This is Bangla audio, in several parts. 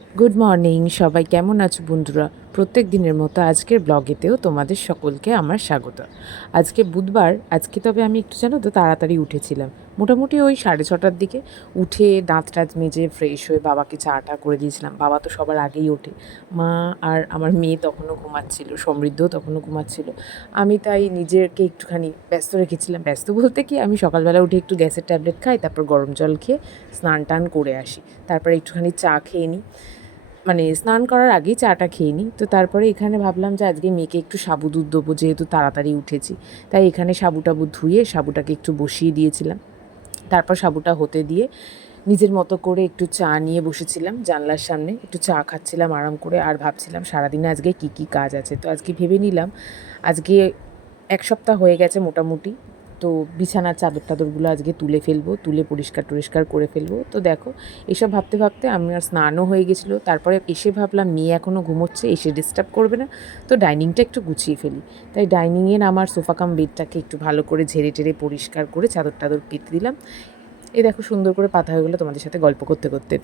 গুড মর্নিং, সবাই কেমন আছো বন্ধুরা? প্রত্যেক দিনের মতো আজকের ব্লগেতেও তোমাদের সকলকে আমার স্বাগত। আজকে বুধবার, আজকে তবে আমি একটু জানো তো তাড়াতাড়ি উঠেছিলাম। মোটামুটি ওই 6:30টার দিকে উঠে দাঁত টাত মেজে ফ্রেশ হয়ে বাবাকে চাটা করে দিয়েছিলাম। বাবা তো সবার আগেই ওঠে। মা আর আমার মেয়ে তখনও ঘুমাচ্ছিল, সমৃদ্ধও তখনও ঘুমাচ্ছিল। আমি তাই নিজেকে একটুখানি ব্যস্ত রেখেছিলাম। ব্যস্ত বলতে কি, আমি সকালবেলা উঠে একটু গ্যাসের ট্যাবলেট খাই, তারপর গরম জল খেয়ে স্নান টান করে আসি। তারপরে একটুখানি চা খেয়ে নিই, মানে স্নান করার আগেই চাটা খেয়ে নিই। তো তারপরে এখানে ভাবলাম যে আজকে মেয়েকে একটু সাবু দুধ দেবো, যেহেতু তাড়াতাড়ি উঠেছি। তাই এখানে সাবু টাবু ধুয়ে সাবুটাকে একটু বসিয়ে দিয়েছিলাম। তারপর সাবুটা হতে দিয়ে নিজের মতো করে একটু চা নিয়ে বসেছিলাম জানলার সামনে, একটু চা খাচ্ছিলাম আরাম করে, আর ভাবছিলাম সারাদিনে আজকে কী কী কাজ আছে। তো আজকে ভেবে নিলাম, আজকে 1 সপ্তাহ হয়ে গেছে মোটামুটি, তো বিছানার চাদর টাদরগুলো আজকে তুলে ফেলবো, তুলে পরিষ্কার টরিষ্কার করে ফেলবো। তো দেখো, এসব ভাবতে ভাবতে আমার স্নানও হয়ে গেছিলো। তারপরে এসে ভাবলাম মেয়ে এখনও ঘুমোচ্ছে, এসে ডিস্টার্ব করবে না, তো ডাইনিংটা একটু গুছিয়ে ফেলি। তাই ডাইনিংয়ের আমার সোফা কাম বেডটাকে একটু ভালো করে ঝেড়ে টেরে পরিষ্কার করে চাদর টাদর পেতে দিলাম। এই দেখো সুন্দর করে পাতা হয়ে গেলো তোমাদের সাথে গল্প করতে করতে।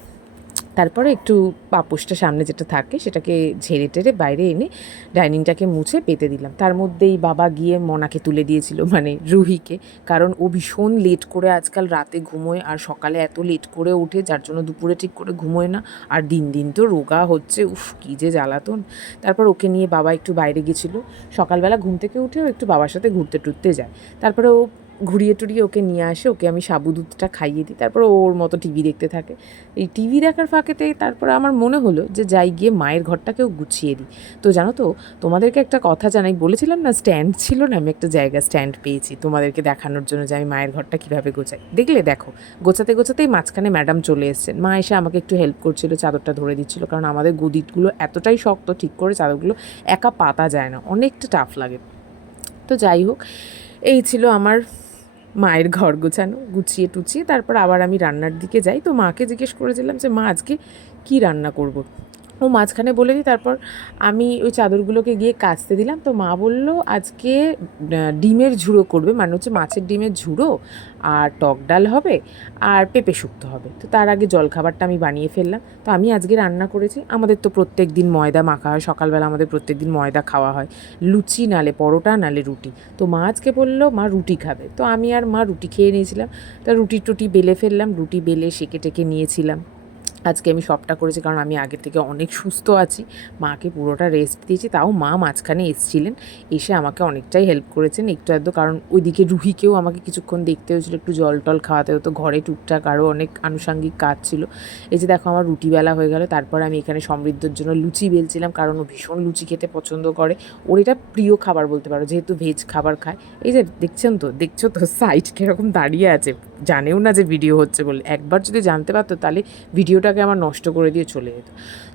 তারপরে একটু পাপোশটা সামনে যেটা থাকে সেটাকে ঝেড়ে টেরে বাইরে এনে ডাইনিংটাকে মুছে পেতে দিলাম। তার মধ্যেই বাবা গিয়ে মনাকে তুলে দিয়েছিল, মানে রুহিকে। কারণ ও ভীষণ লেট করে আজকাল রাতে ঘুমোয়, আর সকালে এত লেট করে ওঠে, যার জন্য দুপুরে ঠিক করে ঘুমোয় না। আর দিন দিন তো রোগা হচ্ছে, উফ কী যে জ্বালাতন। তারপর ওকে নিয়ে বাবা একটু বাইরে গেছিলো। সকালবেলা ঘুম থেকে উঠেও একটু বাবার সাথে ঘুরতে টুরতে যায়। তারপরে ও ঘুরিয়ে টুরিয়ে ওকে নিয়ে আসে, ওকে আমি সাবু দুধটা খাইয়ে দিই। তারপর ওর মতো টিভি দেখতে থাকে। এই টিভি দেখার ফাঁকেতে তারপরে আমার মনে হলো যে যাই গিয়ে মায়ের ঘরটাকেও গুছিয়ে দিই। তো জানো তো, তোমাদেরকে একটা কথা জানাই, বলেছিলাম না স্ট্যান্ড ছিল না, আমি একটা জায়গা স্ট্যান্ড পেয়েছি তোমাদেরকে দেখানোর জন্য যে আমি মায়ের ঘরটা কীভাবে গোছাই। দেখলে, দেখো গোছাতে গোছাতেই মাঝখানে ম্যাডাম চলে এসেছেন। মা এসে আমাকে একটু হেল্প করছিল, চাদরটা ধরে দিচ্ছিল, কারণ আমাদের গদিগুলো এতটাই শক্ত, ঠিক করে চাদরগুলো একা পাতা যায় না, অনেকটা টাফ লাগে। তো যাই হোক, এই ছিল আমার মায়ের ঘর গোছানো। গুছিয়ে টুছিয়ে তারপর আবার আমি রান্নার দিকে যাই। তো মাকে জিজ্ঞেস করেছিলাম যে মা আজকে কী রান্না করব। ও মাঝখানে বলে দিই, তারপর আমি ওই চাদরগুলোকে গিয়ে কাচতে দিলাম। তো মা বলল আজকে ডিমের ঝুড়ো করবে, মানে হচ্ছে মাছের ডিমের ঝুড়ো, আর টক ডাল হবে, আর পেঁপে শুক্তো হবে। তো তার আগে জলখাবারটা আমি বানিয়ে ফেললাম। তো আমি আজকে রান্না করেছি, আমাদের তো প্রত্যেক দিন ময়দা মাখা হয়, সকালবেলা আমাদের প্রত্যেক দিন ময়দা খাওয়া হয়, লুচি নালে পরোটা নালে রুটি। তো মা আজকে বললো মা রুটি খাবে, তো আমি আর মা রুটি খেয়ে নিয়েছিলাম। তা রুটি টুটি বেলে ফেললাম, রুটি বেলে সেঁকে টেকে নিয়েছিলাম। আজকে আমি সবটা করেছি কারণ আমি আগের থেকে অনেক সুস্থ আছি। মাকে পুরোটা রেস্ট দিয়েছি, তাও মা মাঝখানে এসেছিলেন, এসে আমাকে অনেকটাই হেল্প করেছেন একটু আধটু। কারণ ওইদিকে রুহিকেও আমাকে কিছুক্ষণ দেখতে হয়েছিলো, একটু জল টল খাওয়াতে হতো, ঘরে টুকটাক আরও অনেক আনুষাঙ্গিক কাজ ছিল। এই যে দেখো আমার রুটি বেলা হয়ে গেল। তারপর আমি এখানে সমৃদ্ধর জন্য লুচি বেলছিলাম, কারণ ও ভীষণ লুচি খেতে পছন্দ করে। ওর এটা প্রিয় খাবার বলতে পারো, যেহেতু ভেজ খাবার খায়। এই যে দেখছো তো সাইড কীরকম দাঁড়িয়ে আছে, জানেও না যে ভিডিও হচ্ছে বলে। একবার যদি জানতে পারতো তাহলে ভিডিওটাকে আমার নষ্ট করে দিয়ে চলে যেত।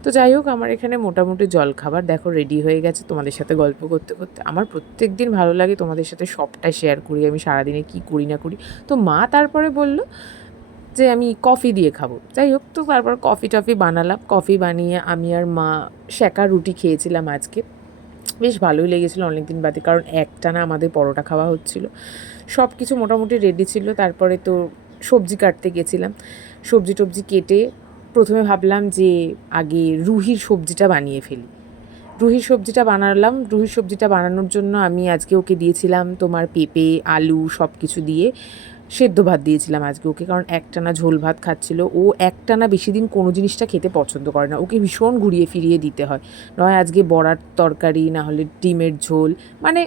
তো যাই হোক, আমার এখানে মোটামুটি জলখাবার দেখো রেডি হয়ে গেছে। তোমাদের সাথে গল্প করতে করতে আমার প্রত্যেক দিন ভালো লাগে তোমাদের সাথে সবটাই শেয়ার করি, আমি সারাদিনে কী করি না করি। তো মা তারপরে বলল যে আমি কফি দিয়ে খাবো। যাই হোক, তো তারপর কফি টফি বানালাম। কফি বানিয়ে আমি আর মা সেঁকা রুটি খেয়েছিলাম আজকে। বেশ ভালোই লেগেছিলো অনেক দিন বাদে, কারণ একটানা আমাদের পরোটা খাওয়া হচ্ছিলো। সব কিছু মোটামুটি রেডি ছিল। তারপরে তো সবজি কাটতে গেছিলাম, সবজি টবজি কেটে প্রথমে ভাবলাম যে আগে রুহির সবজিটা বানিয়ে ফেলি। রুহির সবজিটা বানালাম। রুহির সবজিটা বানানোর জন্য আমি আজকে ওকে দিয়েছিলাম তোমার পেঁপে আলু সব কিছু দিয়ে সেদ্ধ ভাত দিয়েছিলাম আজকে ওকে, কারণ একটানা ঝোল ভাত খাচ্ছিল। ও একটানা বেশি দিন কোনো জিনিসটা খেতে পছন্দ করে না, ওকে ভীষণ ঘুরিয়ে ফিরিয়ে দিতে হয়। নয় আজকে বড়ার তরকারি, না হলে ডিমের ঝোল, মানে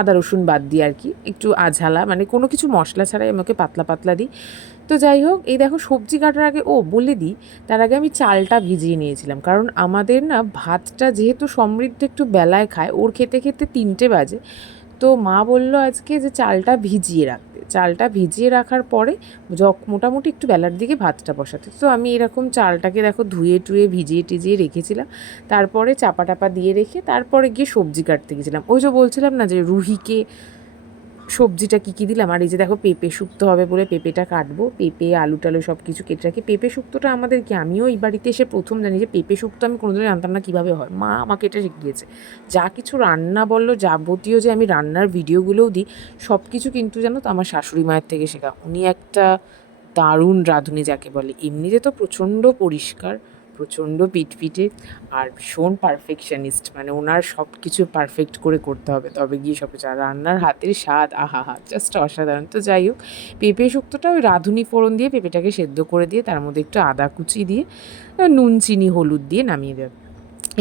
আদা রসুন বাদ দিয়ে আর কি, একটু আঝালা, মানে কোনো কিছু মশলা ছাড়াই আমি ওকে পাতলা পাতলা দিই। তো যাই হোক, এই দেখো সবজি কাটার আগে বলে দিই, তার আগে আমি চালটা ভিজিয়ে নিয়েছিলাম, কারণ আমাদের না ভাতটা যেহেতু সমৃদ্ধ একটু বেলায় খায়, ওর খেতে খেতে 3টে বাজে। তো মা বলল আজকে যে চালটা ভিজিয়ে রাখতে, চালটা ভিজিয়ে রাখার পরে মোটামুটি একটু বেলার দিকে ভাতটা বসাতে। তো আমি এরকম চালটাকে দেখো ধুয়ে টুয়ে ভিজিয়ে টিজিয়ে রেখেছিলাম। তারপরে চাপা টাপা দিয়ে রেখে তারপরে গিয়ে সবজি কাটতে গেছিলাম। ওই যে বলছিলাম না যে রুহিকে সবজিটা কী দিলাম। আর এই যে দেখো পেঁপে শুক্তো হবে বলে পেঁপেটা কাটবো, পেঁপে আলু টালু সব কিছু কেটে রাখি। পেঁপে শুক্তোটা আমাদের কি, আমিও এই বাড়িতে এসে প্রথম জানি যে পেঁপে শুক্তো আমি কোনোদিনও জানতাম না কীভাবে হয়। মা আমাকে এটা শিখিয়েছে। যা কিছু রান্না বললো, যাবতীয় যে আমি রান্নার ভিডিওগুলোও দিই, সব কিছু কিন্তু জানো তো আমার শাশুড়ি মায়ের থেকে শেখা। উনি একটা দারুণ রাঁধুনি যাকে বলে। এমনিতে তো প্রচণ্ড পরিষ্কার, প্রচণ্ড পিটপিটে আর ভীষণ পারফেকশনিস্ট, মানে ওনার সব কিছু পারফেক্ট করে করতে হবে তবে গিয়ে সব কিছু। আর রান্নার হাতের স্বাদ আহা জাস্ট অসাধারণ। তো যাই হোক, পেঁপে শুক্তোটা ওই রাঁধুনি ফোড়ন দিয়ে পেঁপেটাকে সেদ্ধ করে দিয়ে তার মধ্যে একটু আদা কুচি দিয়ে নুন চিনি হলুদ দিয়ে নামিয়ে দেবে।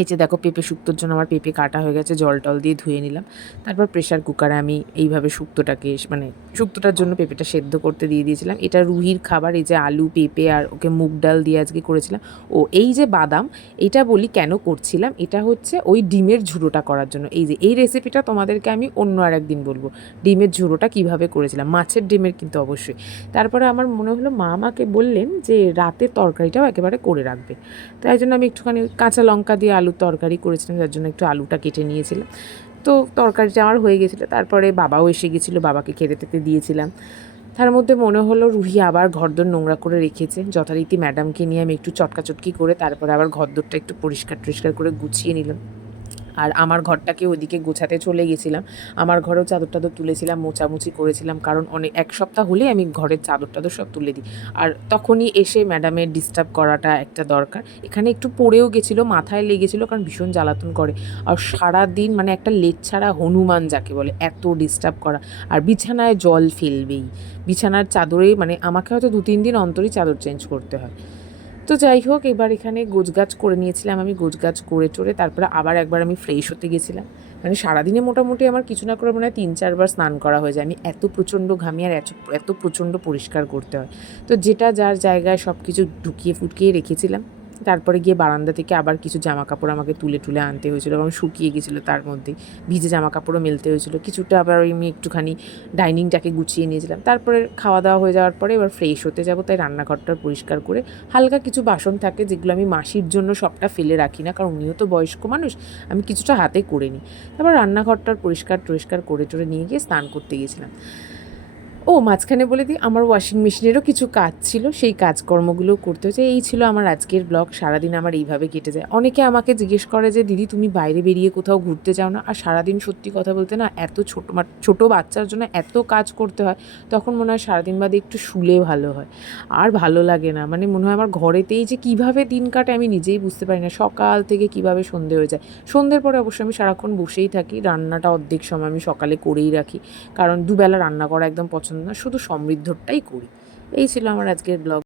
এই যে দেখো, পেঁপে শুক্তোর জন্য আমার পেঁপে কাটা হয়ে গেছে, জল টল দিয়ে ধুয়ে নিলাম। তারপর প্রেশার কুকারে আমি এইভাবে শুক্তোটাকে, মানে শুক্তোটার জন্য পেঁপেটা সেদ্ধ করতে দিয়ে দিয়েছিলাম। এটা রুহির খাবার, এই যে আলু পেঁপে আর ওকে মুগ ডাল দিয়ে আজকে করেছিলাম। ও এই যে বাদাম, এটা বলি কেন করছিলাম, এটা হচ্ছে ওই ডিমের ঝুড়োটা করার জন্য। এই যে এই রেসিপিটা তোমাদেরকে আমি অন্য আর একদিন বলবো, ডিমের ঝুড়োটা কিভাবে করেছিলাম, মাছের ডিমের কিন্তু অবশ্যই। তারপরে আমার মনে হলো মা আমাকে বললেন যে রাতের তরকারিটাও একেবারে করে রাখবে, তাই জন্য আমি একটুখানি কাঁচা লঙ্কা দিয়ে আলুর তরকারি করেছিলাম, যার জন্য একটু আলুটা কেটে নিয়েছিলাম। তো তরকারিটা আমার হয়ে গেছিলো। তারপরে বাবাও এসে গেছিলো, বাবাকে খেতে টেতে দিয়েছিলাম। তার মধ্যে মনে হলো রুহি আবার ঘরদোর নোংরা করে রেখেছে। যথারীতি ম্যাডামকে নিয়ে আমি একটু চটকাচটকি করে তারপরে আবার ঘরদোরটা একটু পরিষ্কার টরিষ্কার করে গুছিয়ে নিলাম। আর আমার ঘরটাকে ওদিকে গোছাতে চলে গেছিলাম। আমার ঘরেও চাদর টাদর তুলেছিলাম, মোছামুছি করেছিলাম, কারণ অনেক এক সপ্তাহ হলেই আমি ঘরের চাদর টাদর সব তুলে দিই। আর তখনই এসে ম্যাডামের ডিস্টার্ব করাটা একটা দরকার। এখানে একটু পড়েও গেছিলো, মাথায় লেগেছিলো, কারণ ভীষণ জ্বালাতন করে। আর সারাদিন মানে একটা লেজ ছাড়া হনুমান যাকে বলে, এত ডিস্টার্ব করা। আর বিছানায় জল ফেলবেই, বিছানার চাদরেই, মানে আমাকে হয়তো 2-3 দিন অন্তরই চাদর চেঞ্জ করতে হয়। তো যাই হোক, এবার এখানে গোছগাছ করে নিয়েছিলাম আমি, গোছগাছ করে টোরে তারপরে আবার একবার আমি ফ্রেশ হতে গেছিলাম। মানে সারাদিনে মোটামুটি আমার কিছু না করে মনে হয় 3-4 বার স্নান করা হয়ে যায়। আমি এত প্রচণ্ড ঘামি আর এত প্রচণ্ড পরিষ্কার করতে হয়। তো যেটা যার জায়গায় সব কিছু ঢুকিয়ে ফুটকিয়ে রেখেছিলাম। তারপরে গিয়ে বারান্দা থেকে আবার কিছু জামা কাপড় আমাকে তুলে তুলে আনতে হয়েছিলো, এবং শুকিয়ে গেছিলো, তার মধ্যে ভিজে জামা কাপড়ও মেলতে হয়েছিলো কিছুটা। আবার আমি একটুখানি ডাইনিংটাকে গুছিয়ে নিয়েছিলাম। তারপরে খাওয়া দাওয়া হয়ে যাওয়ার পরে এবার ফ্রেশ হতে যাবো, তাই রান্নাঘরটা পরিষ্কার করে হালকা কিছু বাসন থাকে যেগুলো আমি মাসির জন্য সবটা ফেলে রাখি না, কারণ উনিও তো বয়স্ক মানুষ, আমি কিছুটা হাতে করে নিই। তারপর রান্নাঘরটার পরিষ্কার করে টোরে নিয়ে গিয়ে স্নান করতে গেছিলাম। ও মাঝখানে বলে দিই, আমার ওয়াশিং মেশিনেরও কিছু কাজ ছিল, সেই কাজকর্মগুলো করতে হয়েছে। এই ছিল আমার আজকের ব্লগ। সারাদিন আমার এইভাবে কেটে যায়। অনেকে আমাকে জিজ্ঞেস করে যে দিদি তুমি বাইরে বেরিয়ে কোথাও ঘুরতে যাও না? আর সারাদিন সত্যি কথা বলতে না, এত ছোটো বাচ্চার জন্য এত কাজ করতে হয়, তখন মনে হয় সারাদিন বাদে একটু শুলে ভালো হয়। আর ভালো লাগে না, মানে মনে হয় আমার ঘরেতেই যে কীভাবে দিন কাটে আমি নিজেই বুঝতে পারি না। সকাল থেকে কীভাবে সন্ধে হয়ে যায়। সন্ধ্যের পরে অবশ্যই আমি সারাক্ষণ বসেই থাকি, রান্নাটা অর্ধেক সময় আমি সকালে করেই রাখি, কারণ দুবেলা রান্না করা একদম পছন্দ না, শুধু সমৃদ্ধটাই করি। এই ছিল আমার আজকের ব্লগ।